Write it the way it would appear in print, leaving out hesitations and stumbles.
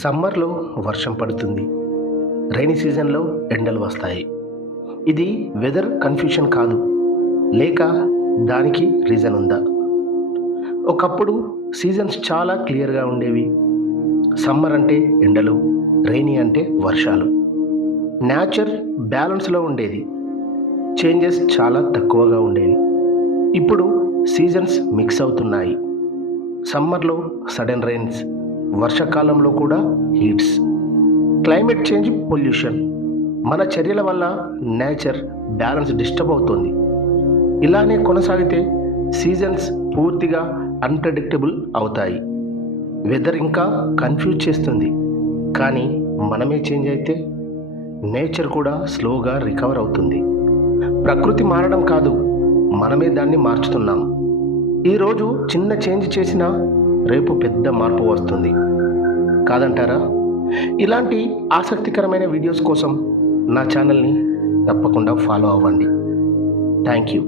సమ్మర్లో వర్షం పడుతుంది, రైనీ సీజన్లో ఎండలు వస్తాయి. ఇది వెదర్ కన్ఫ్యూషన్ కాదు, లేక దానికి రీజన్ ఉందా? ఒకప్పుడు సీజన్స్ చాలా క్లియర్గా ఉండేవి. సమ్మర్ అంటే ఎండలు, రైనీ అంటే వర్షాలు. నేచర్ బ్యాలెన్స్లో ఉండేది. చేంజెస్ చాలా తక్కువగా ఉండేవి. ఇప్పుడు సీజన్స్ మిక్స్ అవుతున్నాయి. సమ్మర్లో సడన్ రైన్స్, వర్షాకాలంలో కూడా హీట్స్. క్లైమేట్ చేంజ్, పొల్యూషన్, మన చర్యల వల్ల నేచర్ బ్యాలెన్స్ డిస్టర్బ్ అవుతుంది. ఇలానే కొనసాగితే సీజన్స్ పూర్తిగా అన్ప్రెడిక్టబుల్ అవుతాయి. వెదర్ ఇంకా కన్ఫ్యూజ్ చేస్తుంది. కానీ మనమే చేంజ్ అయితే నేచర్ కూడా స్లోగా రికవర్ అవుతుంది. ప్రకృతి మారడం కాదు, మనమే దాన్ని మార్చుతున్నాం. ఈరోజు చిన్న చేంజ్ చేసినా రేపు పెద్ద మార్పు వస్తుంది, కాదంటారా? ఇలాంటి ఆసక్తికరమైన వీడియోస్ కోసం నా ఛానల్ని తప్పకుండా ఫాలో అవ్వండి. Thank you.